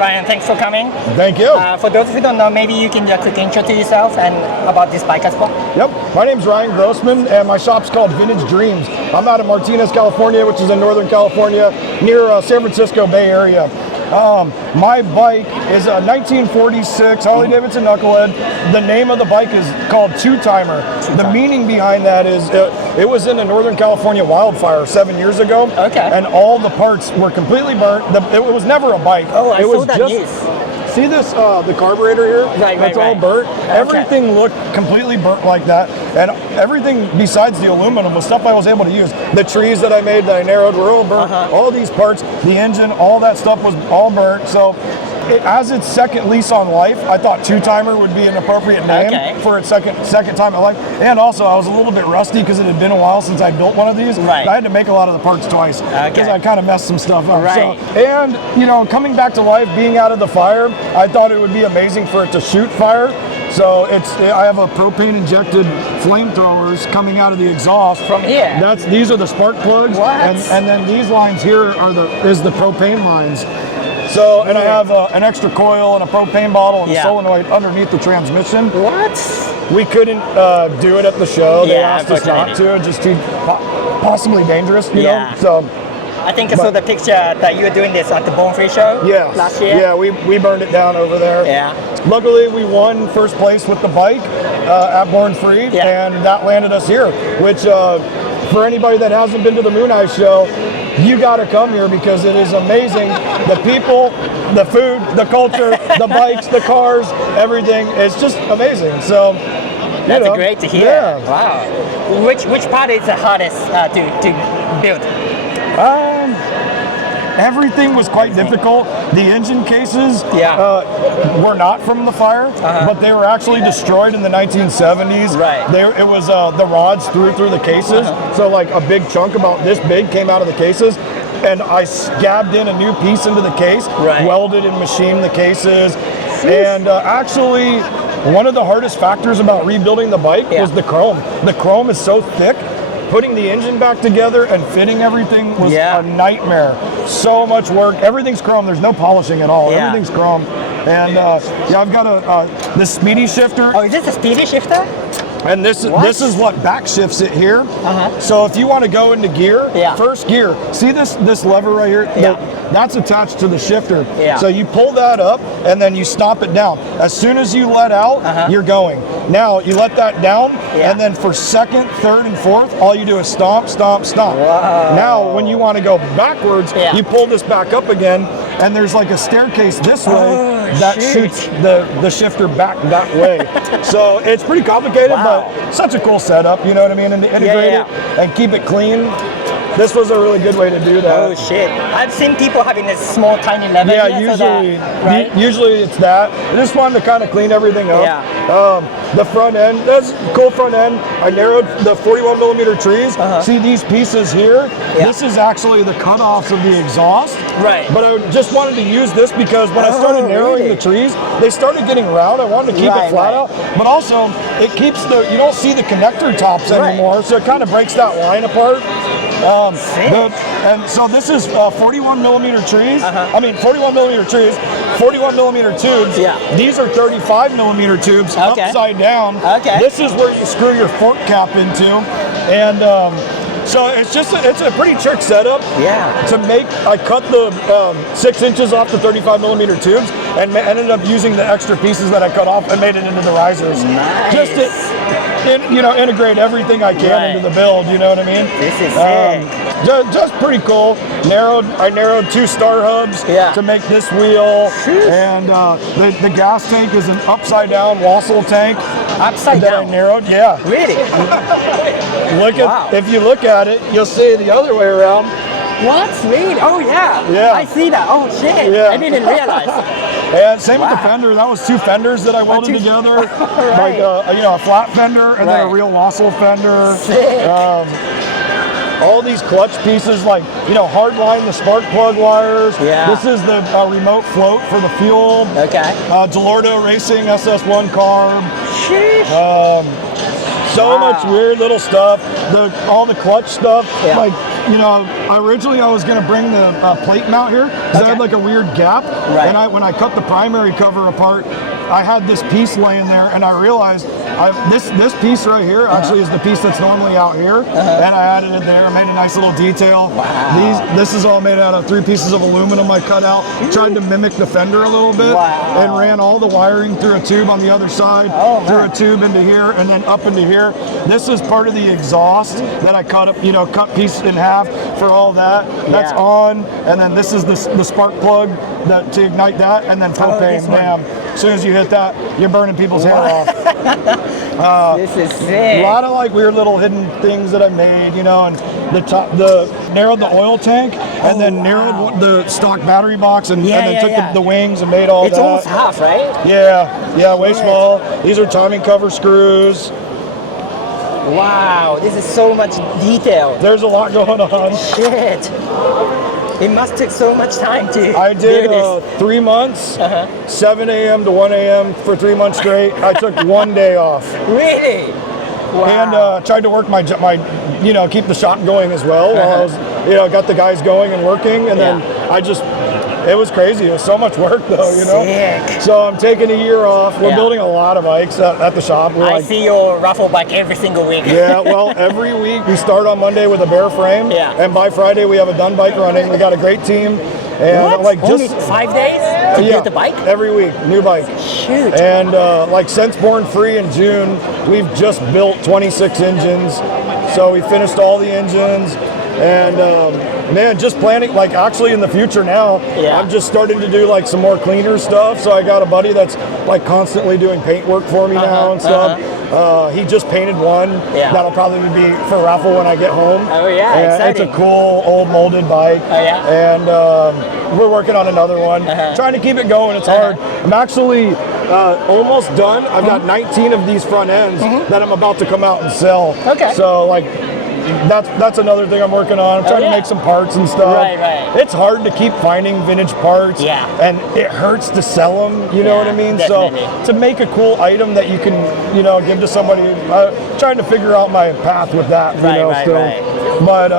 Ryan, thanks for coming. Thank you. For those who don't know, maybe you can just quickly introduce yourself and about this bike as well. Yep, my name's Ryan Grossman, and my shop's called Vintage Dreams. I'm out of Martinez, California, which is in Northern California, near San Francisco Bay Area. My bike is a 1946 Harley Davidson Knucklehead. The name of the bike is called Two-Timer. The meaning behind that is it was in a Northern California wildfire 7 years ago. Okay. And all the parts were completely burnt. It was never a bike. Oh, I saw that just, news. See this, the carburetor here? That's all burnt. Okay. Everything looked completely burnt like that. And everything besides the aluminum was stuff I was able to use. The trees that I made, that I narrowed, were all burnt. All these parts, the engine, all that stuff was all burnt. So as its second lease on life, I thought Two-Timer would be an appropriate name for its second time in life. And also, I was a little bit rusty because it had been a while since I built one of these. I had to make a lot of the parts twice because I kind of messed some stuff up. So, and, you know, coming back to life, being out of the fire, I thought it would be amazing for it to shoot fire. So I have a propane injected flamethrowers coming out of the exhaust from here. These are the spark plugs, and then these lines here are the propane lines. So, and I have an extra coil and a propane bottle and a solenoid underneath the transmission. What? We couldn't do it at the show. They asked us not to, just too possibly dangerous, you know. So I think I saw the picture that you were doing this at the Bone Free show last year. Yeah, we burned it down over there. Yeah. Luckily, we won first place with the bike at Born Free, and that landed us here, which for anybody that hasn't been to the Mooneyes show, you got to come here because it is amazing. The people, the food, the culture, the bikes, the cars, everything. It's just amazing. So that's great to hear. Yeah. Wow. Which part is the hardest to build? Everything was quite difficult. The engine cases were not from the fire, but they were actually destroyed in the 1970s. It was the rods through the cases. So like a big chunk about this big came out of the cases. And I scabbed in a new piece into the case, welded and machined the cases. And actually, one of the hardest factors about rebuilding the bike was the chrome. The chrome is so thick. Putting the engine back together and fitting everything was a nightmare. So much work. Everything's chrome. There's no polishing at all. Everything's chrome. And I've got this speedy shifter. Oh, is this a speedy shifter? And this is what back shifts it here. So if you want to go into gear, first gear, see this lever right here? That's attached to the shifter. So you pull that up and then you stomp it down. As soon as you let out, you're going. Now you let that down and then for second, third, and fourth, all you do is stomp, stomp, stomp. Now when you want to go backwards, you pull this back up again and there's like a staircase this way that shoots the shifter back that way. So it's pretty complicated, but such a cool setup, you know what I mean? And to integrate it and keep it clean. This was a really good way to do that. Oh shit! I've seen people having this small, tiny lever. Yeah, usually it's that. I just wanted to kind of clean everything up. The front end, that's a cool front end. I narrowed the 41mm trees. See these pieces here? This is actually the cutoffs of the exhaust. But I just wanted to use this because when I started narrowing the trees, they started getting round. I wanted to keep it flat out, but also it keeps you don't see the connector tops anymore, so it kind of breaks that line apart. And so this is 41mm trees. 41mm trees, 41mm tubes. These are 35mm tubes upside down. This is where you screw your fork cap into, and so it's a pretty trick setup. To make, I cut the 6 inches off the 35mm tubes and ended up using the extra pieces that I cut off and made it into the risers. Just to integrate everything I can into the build. You know what I mean? This is sick. Just pretty cool. I narrowed 2 star hubs to make this wheel, and the gas tank is an upside down Wassel tank. Upside down? I narrowed, Really? If you look at it, you'll see the other way around. What? Really? Oh yeah. I see that. Oh shit. I didn't realize. And same with the fender. That was 2 fenders that I welded together. Like a flat fender and then a real Wassel fender. Sick. All these clutch pieces, like hard line the spark plug wires. This is the remote float for the fuel. Delordo Racing SS1 carb. So much weird little stuff. All the clutch stuff. Like you know, originally I was going to bring the plate mount here because I had like a weird gap. Right. And when I cut the primary cover apart, I had this piece laying there, and I realized this piece right here actually is the piece that's normally out here, and I added it there. I made a nice little detail. Wow. This is all made out of 3 pieces of aluminum I cut out. Tried to mimic the fender a little bit, and ran all the wiring through a tube on the other side, through a tube into here, and then up into here. This is part of the exhaust that I cut up, you know, cut piece in half for all that. That's on, and then this is the spark plug to ignite that, and then propane. Bam. As soon as you hit that, you're burning people's hair off. This is sick. A lot of like weird little hidden things that I made, you know, and narrowed the oil tank, and then narrowed the stock battery box, and then took the wings and made all that. It's almost half, right? Yeah, way small. These are timing cover screws. Wow, this is so much detail. There's a lot going on. Shit. It must take so much time to I did do this. 3 months, 7 a.m. to 1 a.m. for 3 months straight. I took 1 day off. Really? Wow. And tried to work my, you know, keep the shop going as well while I was, you know, got the guys going and working. And then it was crazy. It was so much work though, you know. Sick. So I'm taking a year off. We're building a lot of bikes at the shop. I see your Raffle bike every single week. Yeah, well, every week we start on Monday with a bare frame. Yeah. And by Friday we have a done bike running. We got a great team. And like Only 5 days to build the bike? Every week, new bike. Shoot. And like since Born Free in June, we've just built 26 engines. So we finished all the engines. And man, just planning, like actually in the future now, I'm just starting to do like some more cleaner stuff. So I got a buddy that's like constantly doing paint work for me now and stuff. He just painted one that'll probably be for Raffle when I get home. Oh yeah, exciting. It's a cool old molded bike. Oh yeah. And we're working on another one. Trying to keep it going, it's hard. I'm actually almost done. I've got 19 of these front ends that I'm about to come out and sell. Okay. So like, that's another thing I'm working on. I'm trying to make some parts and stuff. Right. It's hard to keep finding vintage parts. Yeah. And it hurts to sell them, you know what I mean? Definitely. So to make a cool item that you can, you know, give to somebody, trying to figure out my path with that, you know, still. But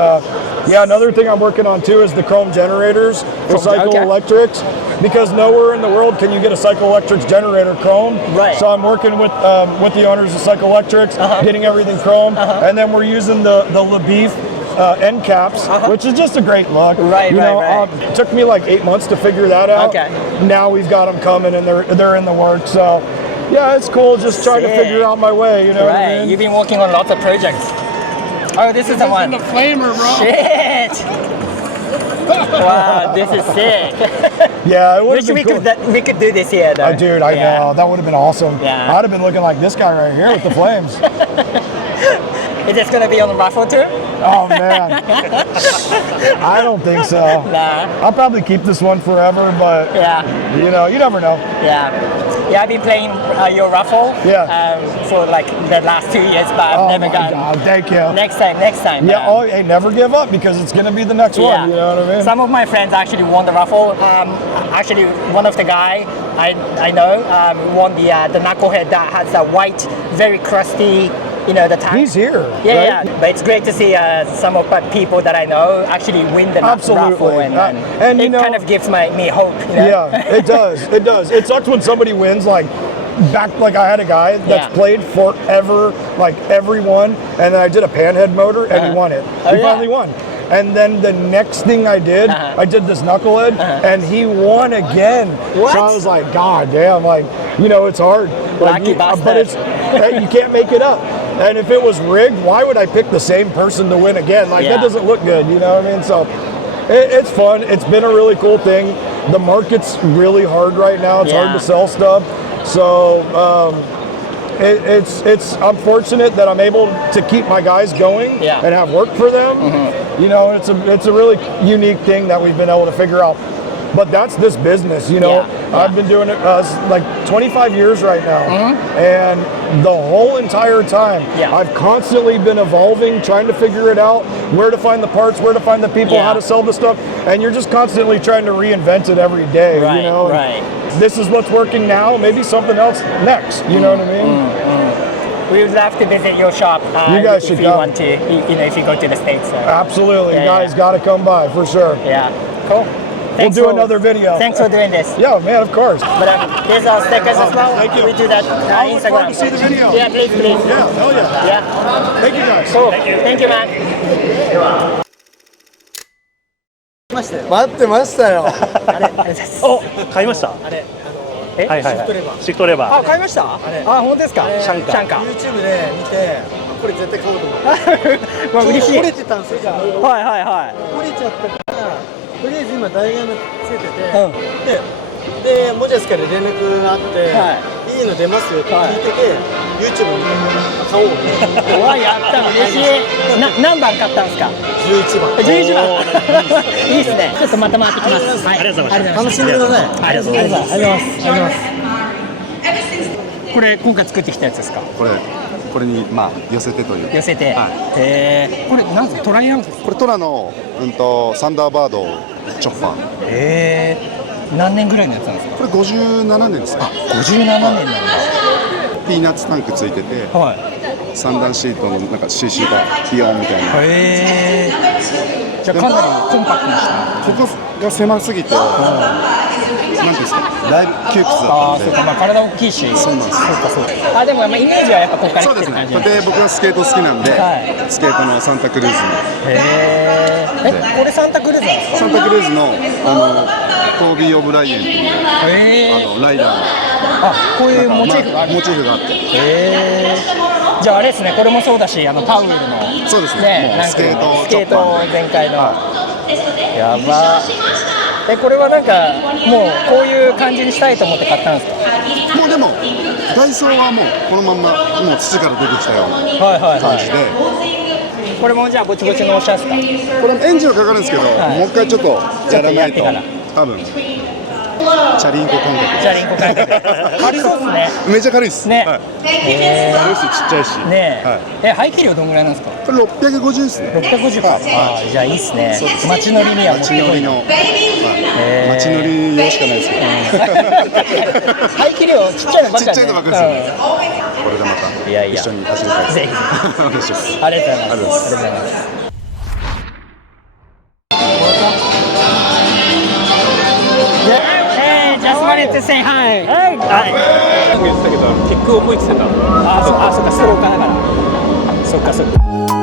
yeah, another thing I'm working on too is the chrome generators for cycle electrics, because nowhere in the world can you get a cycle electrics generator chrome. Right. So I'm working with the owners of Cycle Electrics, getting everything chrome, and then we're using the LaBeef end caps, which is just a great look. Right. It took me like 8 months to figure that out. Okay. Now we've got them coming, and they're in the works. So yeah, it's cool. Just trying to figure out my way. You know what I mean? You've been working on lots of projects. Oh, this is the one. This is the flamer, bro. Shit. Wow, this is sick. Yeah, it would have been cool. We could do this here, though. Dude, I know. That would have been awesome. Yeah. I'd have been looking like this guy right here with the flames. Is this going to be on the Raffle too? Oh, man. I don't think so. Nah. I'll probably keep this one forever, but, you know, you never know. Yeah, I've been playing your Raffle for like the last 2 years, but I've never gotten. God, thank you. Next time. Yeah, hey, never give up, because it's going to be the next one, you know what I mean? Some of my friends actually won the Raffle. Actually, one of the guy I know won the knucklehead that has a white, very crusty, you know, the tank. He's here. Yeah. But it's great to see some of my people that I know actually win the Raffle, and it kind of gives me hope. You know? Yeah, it does. It sucks when somebody wins, like I had a guy that's played forever, like everyone, and then I did a panhead motor, and he won it. He finally won. And then the next thing I did this knucklehead, and he won again. What? So I was like, God damn, like, you know, it's hard. Like, but it's you can't make it up. And if it was rigged, why would I pick the same person to win again? Like, that doesn't look good, you know what I mean? So it's fun. It's been a really cool thing. The market's really hard right now. It's hard to sell stuff. So I'm fortunate that I'm able to keep my guys going and have work for them. You know, it's a really unique thing that we've been able to figure out. But that's this business, you know. I've been doing it like 25 years right now, and the whole entire time, I've constantly been evolving, trying to figure it out, where to find the parts, where to find the people, how to sell the stuff, and you're just constantly trying to reinvent it every day, you know. This is what's working now, maybe something else next, you know what I mean? we would love to visit your shop. You guys if should you come. want to, if you go to the States. So. Absolutely, Yeah, you guys yeah. got to come by for sure. Yeah, cool. We'll do another video. Thanks for doing this. Yeah, man, of course. But here's our stickers as well. Thank you. We do that I look forward Instagram. to see the video. Yeah, please. Yeah, hell yeah. Yeah. Thank you guys. Cool. Thank you, man. 待ってましたよ。あれですお、買いました。あれ、え、はいはいはい。シフトレバー。あ、買いました。あ、本当ですか。シャンカ。YouTube で見て、これ絶対買おうと思って。まあ嬉しい。折れてたんですよ。はいはいはい。折れちゃったから、とりあえず今ダイヤのつけてて、で、モジャスから連絡があって、いいの出ますよって聞いてて、YouTube 見て買おうと思って。わ、やった。嬉しい。何番買ったんですか。11番。11番。いいですね。ちょっとまた回ってきます。はい。ありがとうございます。楽しんでください。ありがとうございます。ありがとうございます。これ今回作ってきたやつですか。これにまあ寄せてという。寄せて。これなんですか。トライアングル。これトラのサンダーバードチョッパー。何年ぐらいのやつなんですか。これ57年ですね。57年なんだ。ピーナッツタンクついてて、三段シートのなんか CC がピヨンみたいな。じゃあかなりコンパクトにした。ここが狭すぎて、なんですか、だいぶ窮屈だったんで。そうか、まあ体大きいし。そうなんです。そうか。あ、でもまあイメージはやっぱここから来てる感じ。そうですね。で僕はスケート好きなんで、スケートのサンタクルーズの。これサンタクルーズなんですか。サンタクルーズのトービー・オブライエンっていうライダーの。あ、こういうモチーフがある。モチーフがあって。じゃああれですね、これもそうだし、パウエルの。そうですね。スケート全開の。やば。これはなんかもうこういう感じにしたいと思って買ったんですか。もうでも外装はもうこのまんまもう土から出てきたような感じで。これもじゃあぼちぼちのおしゃすか。これエンジンはかかるんですけど、もう一回ちょっとやらないと多分。チャリンコ感覚。チャリンコ感覚。軽そうですね。めっちゃ軽いです。ね。軽いしちっちゃいし。ね。排気量どんぐらいなんですか。これ650ですね。650か。じゃあいいですね。街乗りには街乗りの。街乗り用しかないですけど。排気量ちっちゃいのばっかり。ちっちゃいのばっかりですよ。これでまた一緒に走りたいです。ぜひ。お願いします。ありがとうございます。ありがとうございます。Just wanted to say hi. はい。言ってたけど、キックを覚えてた。あ、そっか、ストローカーだから。そっか。